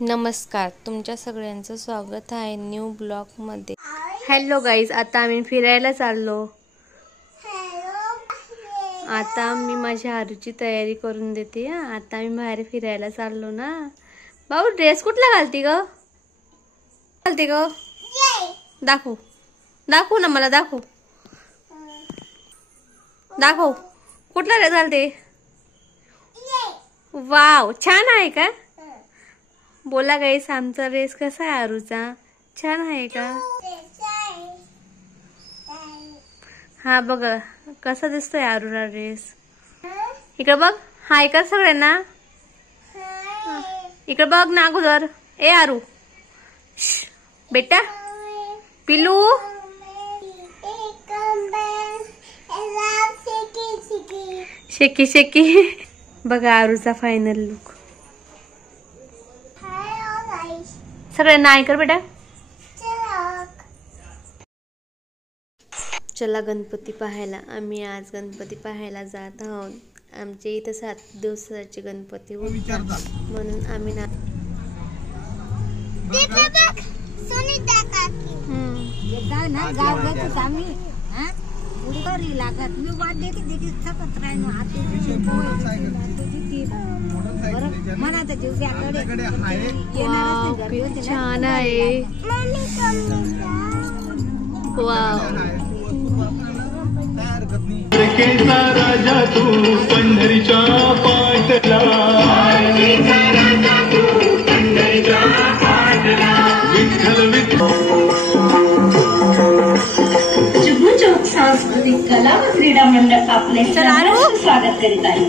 नमस्कार, तुमच्या सगळ्यांचं स्वागत आहे न्यू ब्लॉग मध्ये। हॅलो गाईज, आता आम्ही फिरायला चाललो। आता मी माझ्या आरूची तयारी करून देते। आता आम्ही बाहेर फिरायला चाललो ना। भाऊ ड्रेस कुठला घालती ग? दाखव दाखव ना, मला दाखव दाखव कुठला ड्रेस घालते? वाव, छान आहे का? बोला गाईस, आमचा ड्रेस कसा आहे आरूचा? छान आहे का? हा बघा कसा दिसतोय आरूला ड्रेस। इकडे बघ, हाय कर सगळ्यांना। इकडे बघ ना अगोदर। ए आरू, बेटा पिलू, शेकी शेकी। बघा आरूचा फायनल लुक। सगळ्यांना हाय कर बेटा। चला गणपती पाहायला। आम्ही आज गणपती पाहायला जात आहोत। आमच्या इथं 7 दिवसाचे गणपती होतात, म्हणून आम्ही ना छान आहे। राजा तू पंढरीच्या पाटला, विठ्ठल सांस्कृतिक कला व क्रीडा मंडळ आपले स्वागत करीत आहे।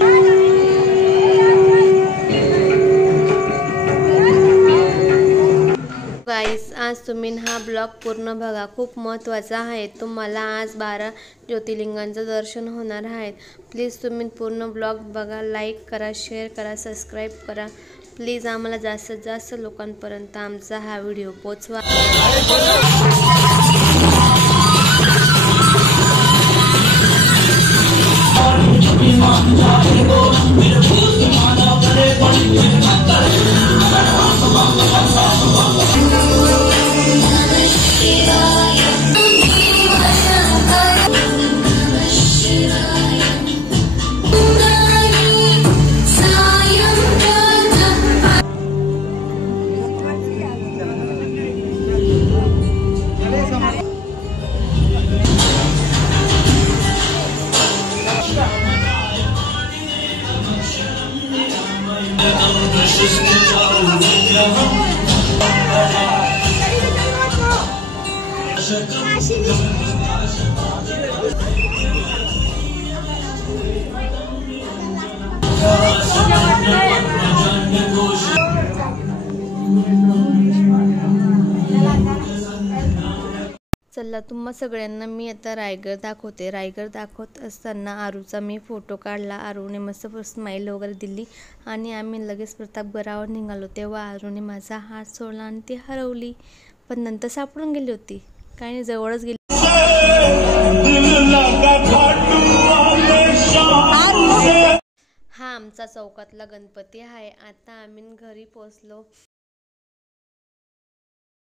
गाईस, आज तुम्ही हा ब्लॉग पूर्ण बघा, खूप महत्त्वाचा आहे। तुम्हाला आज 12 ज्योतिर्लिंगांचं दर्शन होणार आहे। प्लीज तुम्ही पूर्ण ब्लॉग बघा, लाईक करा, शेअर करा, सबस्क्राईब करा। प्लीज आम्हाला जास्तीत जास्त लोकांपर्यंत आमचा हा व्हिडिओ पोहोचवा। चला तुम्हा सगळ्यांना मी आता रायगड दाखवते। रायगड दाखवत असताना आरूचा मी फोटो काढला। आरूने मस्त स्माईल वगैरे दिली आणि आम्ही लगेच प्रतापगडावर निघालो। तेव्हा आरूने माझा हात सोडला आणि ती हरवली, पण नंतर सापडून गेली होती। काही नाही, जवळच गेली। हा आमचा चौकातला गणपती आहे। आता आम्ही घरी पोहोचलो।